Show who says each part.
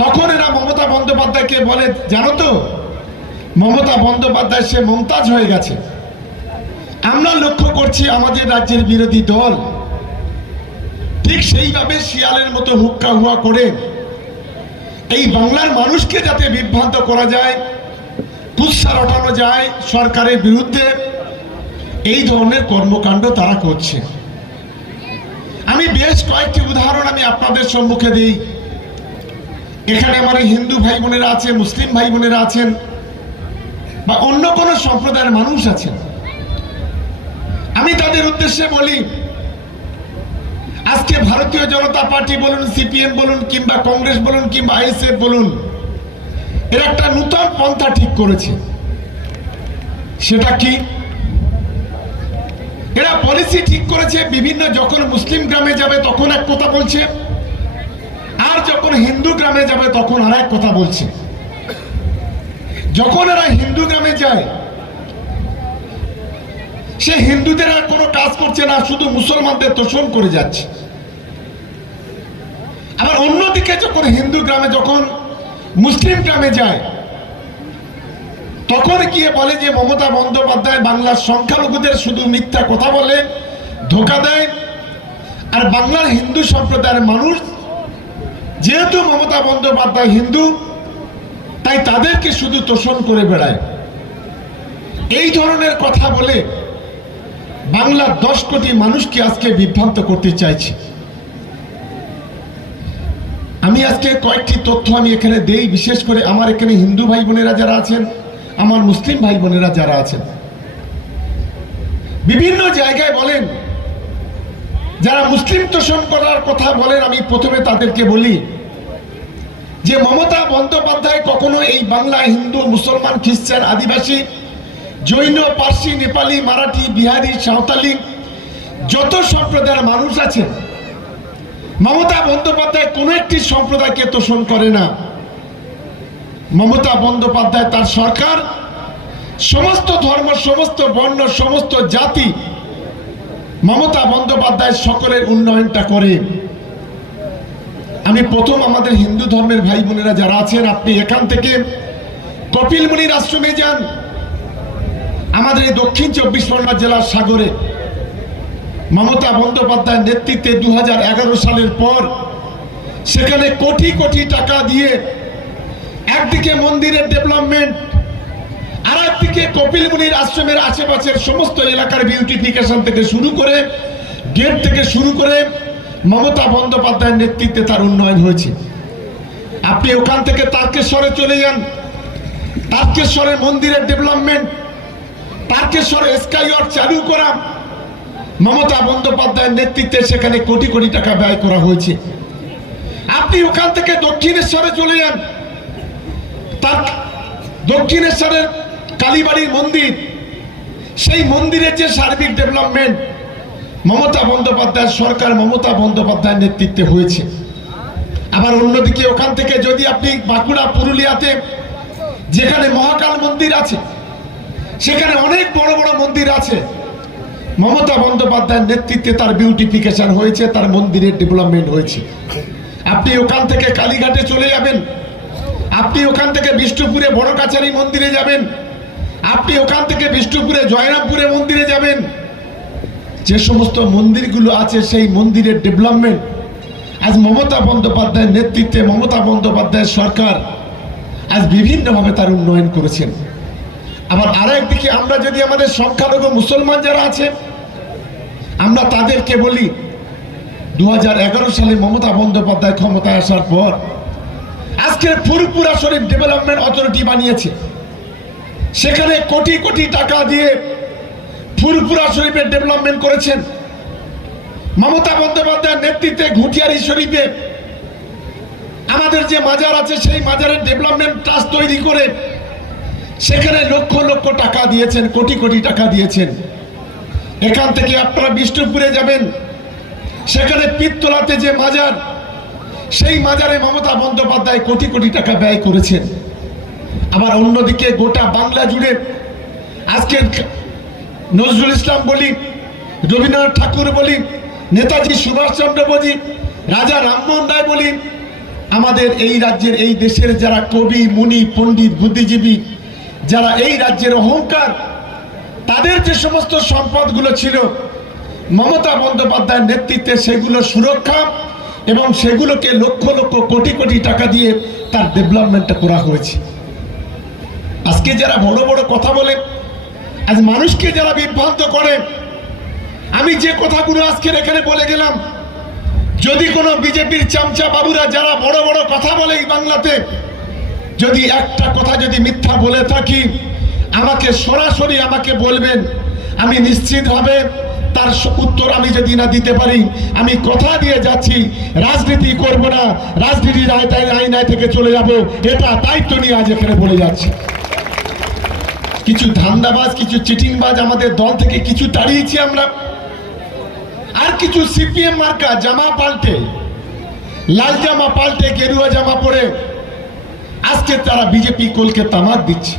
Speaker 1: তখন এরা মমতা বন্দ্যোপাধ্যায়কে বলে, জানো তো, মমতা বন্দ্যোপাধ্যায় সে মমতাজ হয়ে গেছে। আমরা লক্ষ্য করছি আমাদের রাজ্যের বিরোধী দল ঠিক সেইভাবে শিয়ালের মতো হুক্কা হুয়া করে এই বাংলার মানুষকে যাতে বিভ্রান্ত করা যায় কুৎসা রটানো যায় সরকারের বিরুদ্ধে, এই ধরনের কর্মকাণ্ড তারা করছে। আমি বেশ কয়েকটি উদাহরণ আমি আপনাদের সম্মুখে দিই। এখানে আমার হিন্দু ভাই বোনেরা আছে মুসলিম ভাই বোনেরা আছেন, বা অন্য কোনো সম্প্রদায়ের মানুষ আছেন। আমি তাদের উদ্দেশ্যে বলি, আজকে ভারতীয় জনতা পার্টি বলুন, সিপিএম বলুন, কিংবা কংগ্রেস বলুন, কিংবা আইএসএফ বলুন, এরা একটা নূতন পন্থা ঠিক করেছে। সেটা কি? এরা পলিসি ঠিক করেছে, বিভিন্ন যখন মুসলিম গ্রামে যাবে, তখন এক কথা বলছে হিন্দু গ্রামে যাবে, তখন আর কথা বলছে। যখন এরা হিন্দু গ্রামে যায়, সে হিন্দুদের আর কোনো কাজ করছে না, শুধু মুসলমানদের তোষণ করে যাচ্ছে। আবার অন্যদিকে যখন হিন্দু গ্রামে যখন মুসলিম গ্রামে যায়, তখন গিয়ে বলে যে মমতা বন্দ্যোপাধ্যায় বাংলার সংখ্যালঘুদের শুধু মিথ্যা কথা বলে, ধোকা দেয়, আর বাংলার হিন্দু সম্প্রদায়ের মানুষ যেহেতু মমতা বন্দ্যোপাধ্যায় হিন্দু, তাই তাদেরকে শুধু তোষণ করে বেড়ায়। এই ধরনের কথা বলে বাংলার দশ কোটি মানুষকে আজকে বিভ্রান্ত করতে চাইছে। আমি আজকে কয়েকটি তথ্য আমি এখানে দেই, বিশেষ করে আমার এখানে হিন্দু ভাই বোনেরা যারা আছেন, আমার মুসলিম ভাই বোনেরা যারা আছেন। বিভিন্ন জায়গায় বলেন যারা মুসলিম তোষণ করার কথা বলেন, আমি প্রথমে তাদেরকে বলি যে মমতা বন্দ্যোপাধ্যায় কখনো এই বাংলা হিন্দু, মুসলমান, খ্রিস্টান, আদিবাসী, জৈন, পার্সি, নেপালি, মারাঠি, বিহারি, সাঁওতালি যত সম্প্রদায়ের মানুষ আছেন, মমতা বন্দ্যোপাধ্যায় কোনো একটি সম্প্রদায়কে তোষণ করে না। মমতা বন্দ্যোপাধ্যায় তার সরকার, সমস্ত ধর্ম, সমস্ত বর্ণ, সমস্ত জাতি মমতা বন্দ্যোপাধ্যায় সকলের উন্নয়নটা করে। আমি প্রথম আমাদের হিন্দু ধর্মের ভাই বোনেরা যারা আছেন, আপনি এখান থেকে কপিল মুনির আশ্রমে যান। আমাদের এই দক্ষিণ চব্বিশ পরগনা জেলার সাগরে। মমতা বন্দ্যোপাধ্যায়ের নেতৃত্বে দু হাজার এগারো সালের পর সেখানে কোটি কোটি টাকা দিয়ে একদিকে মন্দিরের ডেভেলপমেন্ট একদিকে কপিল মুনির আশ্রমের আশেপাশের সমস্ত এলাকার বিউটিফিকেশন থেকে শুরু করে গেট থেকে শুরু করে মমতা বন্দ্যোপাধ্যায়ের নেতৃত্বে তার উন্নয়ন হয়েছে। আপনি ওখান থেকে তারকেশ্বরে চলে যান। তারকেশ্বরের মন্দিরের ডেভেলপমেন্ট তারকেশ্বরে স্কাইওয়ার চালু করা। মমতা বন্দ্যোপাধ্যায়ের নেতৃত্বে সেখানে কোটি কোটি টাকা ব্যয় করা হয়েছে। আপনি ওখান থেকে দক্ষিণেশ্বরে চলে যান। তার দক্ষিণেশ্বরের কালীবাড়ির মন্দির। সেই মন্দিরের যে সার্বিক ডেভেলপমেন্ট, মমতা বন্দ্যোপাধ্যায় সরকার মমতা বন্দ্যোপাধ্যায়ের নেতৃত্বে হয়েছে। আবার অন্যদিকে ওখান থেকে যদি আপনি বাঁকুড়া, পুরুলিয়াতে, যেখানে মহাকাল মন্দির আছে, সেখানে অনেক বড় বড় মন্দির আছে, মমতা বন্দ্যোপাধ্যায়ের নেতৃত্বে তার বিউটিফিকেশন হয়েছে, তার মন্দিরের ডেভেলপমেন্ট হয়েছে। আপনি ওখান থেকে কালীঘাটে চলে যাবেন। আপনি ওখান থেকে বিষ্ণুপুরে বড় কাছারি মন্দিরে যাবেন। আপনি ওখান থেকে বিষ্ণুপুরে, জয়রামপুরে মন্দিরে যাবেন। যে সমস্ত মন্দিরগুলো আছে, সেই মন্দিরের ডেভেলপমেন্ট আজ মমতা বন্দ্যোপাধ্যায়ের নেতৃত্বে মমতা বন্দ্যোপাধ্যায়ের সরকার আজ বিভিন্নভাবে তার উন্নয়ন করেছেন। আবার আরেক একদিকে আমরা যদি আমাদের সংখ্যালঘু মুসলমান যারা আছে, আমরা তাদেরকে বলি দু হাজার এগারো সালে মমতা বন্দ্যোপাধ্যায় ক্ষমতায় আসার পর আজকের ফুরপুরা শরীফ ডেভেলপমেন্ট অথরিটি বানিয়েছে। সেখানে কোটি কোটি টাকা দিয়ে ফুরপুরা শরীফের ডেভেলপমেন্ট করেছেন। মমতা বন্দ্যোপাধ্যায়ের নেতৃত্বে ঘুটিয়ারি শরীফে আমাদের যে মাজার আছে, সেই মাজারের ডেভেলপমেন্ট ট্রাস্ট তৈরি করে সেখানে লক্ষ লক্ষ টাকা দিয়েছেন, কোটি কোটি টাকা দিয়েছেন। এখান থেকে আপনারা বিষ্ণুপুরে যাবেন। সেখানে পিত্তলাতে যে মাজার, সেই মাজারে মমতা বন্দ্যোপাধ্যায় কোটি কোটি টাকা ব্যয় করেছেন। আবার অন্যদিকে গোটা বাংলা জুড়ে আজকের নজরুল ইসলাম বলি, রবীন্দ্রনাথ ঠাকুর বলি, নেতাজি সুভাষচন্দ্র বলি, রাজা রামমোহন রায় বলি, আমাদের এই রাজ্যের, এই দেশের যারা কবি, মুনি, পণ্ডিত, বুদ্ধিজীবী, যারা এই রাজ্যের অহংকার, তাদের যে সমস্ত সম্পদগুলো ছিল, মমতা বন্দ্যোপাধ্যায়ের নেতৃত্বে সেগুলো সুরক্ষা এবং সেগুলোকে লক্ষ লক্ষ কোটি কোটি টাকা দিয়ে তার ডেভেলপমেন্টটা করা হয়েছে। আজকে যারা বড় বড় কথা বলে, আজ মানুষকে যারা বিভ্রান্ত করে, আমি যে কথাগুলো আজকের এখানে বলে গেলাম, যদি কোনো বিজেপির চামচা বাবুরা যারা বড় বড় কথা বলে এই বাংলাতে, যদি একটা কথা যদি মিথ্যা বলে থাকি, আমাকে সরাসরি আমাকে বলবেন, আমি নিশ্চিতভাবে তার উত্তর আমি যদি না দিতে পারি, আমি কথা দিয়ে যাচ্ছি, রাজনীতি করব না, রাজনীতির আয়তায় আইনায় থেকে চলে যাব, এটা দায়িত্ব নিয়ে আজ এখানে বলে যাচ্ছি। কিছু ধান্দাবাজ, কিছু চিটিংবাজ আমাদের দল থেকে কিছু তাড়িয়েছি আমরা। আর কিছু সিপিএম মার্কা জামা পাল্টে, লাল জামা পাল্টে, গেরুয়া জামা পরে আজকে তারা বিজেপি কোলকে তামাক দিচ্ছে।